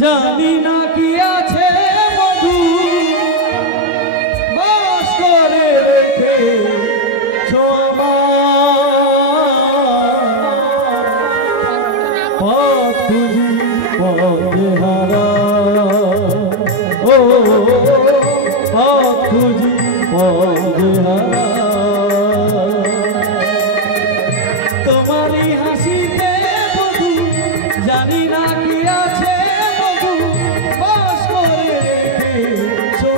জানি না কি আছে মধু বাস করে রেখে পথ খুঁজি পথে হারা ও পথ খুঁজি পথে হারা তোমারই হাসিতে মধু জানি না কি আছে মধু বাস করে রেখেছো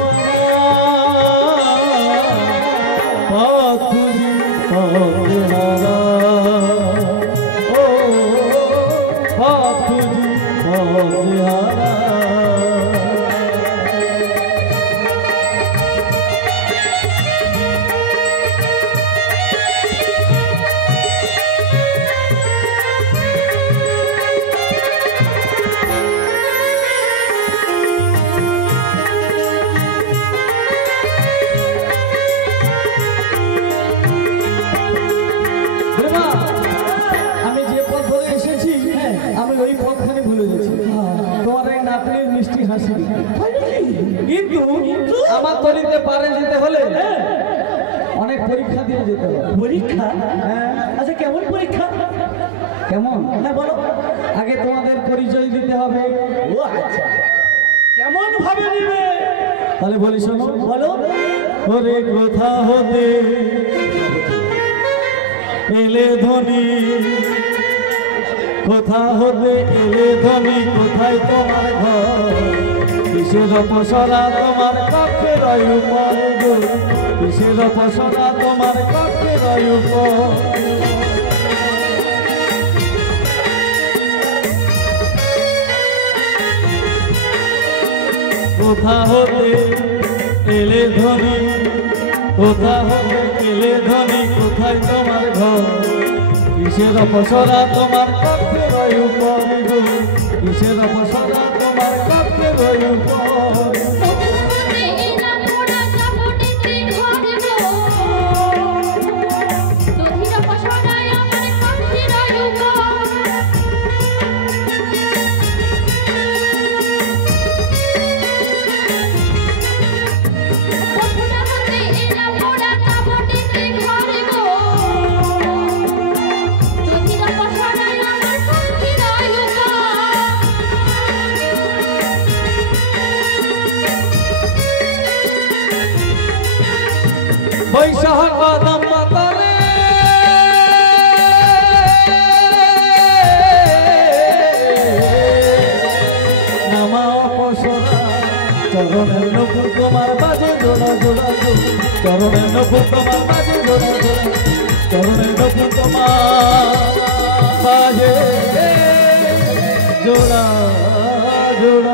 পথ খুঁজি পথে হারা ও পথ খুঁজি পথে হারা আমি যে পথ ধরে এসেছি আমি ওই পথখানে ভুলে গেছি তোমার এই নাতনির মিষ্টি হাসি কিন্তু আমার তরিতে পারে যেতে হলে অনেক পরীক্ষা দিয়ে যেতে হবে। পরীক্ষা? আচ্ছা কেমন পরীক্ষা? কেমন হ্যাঁ বলো। আগে তোমাদের পরিচয় দিতে হবে। ও আচ্ছা, কেমন ভাবে নিবে? তাহলে বলি শোনো, বলো। ওরে কোথা হতে এলে ধ্বনি, কোথা হতে এলে ধ্বনি, কোথায় তোমার ঘর, কিসের অপসরা তোমার কক্ষের উপর, কিসের অপসরা তোমার কক্ষের উপর। কোথা হতে এলে ধ্বনি, কোথা হতে এলে ধ্বনি, কোথায় তোমার ঘর, কিসের অপসরা তোমার কক্ষের উপর, কিসের অপসরা তোমার কক্ষের উপর। বৈশাখ কদম পাতালে নামা অপসরা, চরণের নকুল তোমার বাজে জোড়া জোড়া, চরণের নকুল তোমার বাজে জোড়া জোড়া, চরণের নকুল তোমার বাজে জোড়া জোড়া।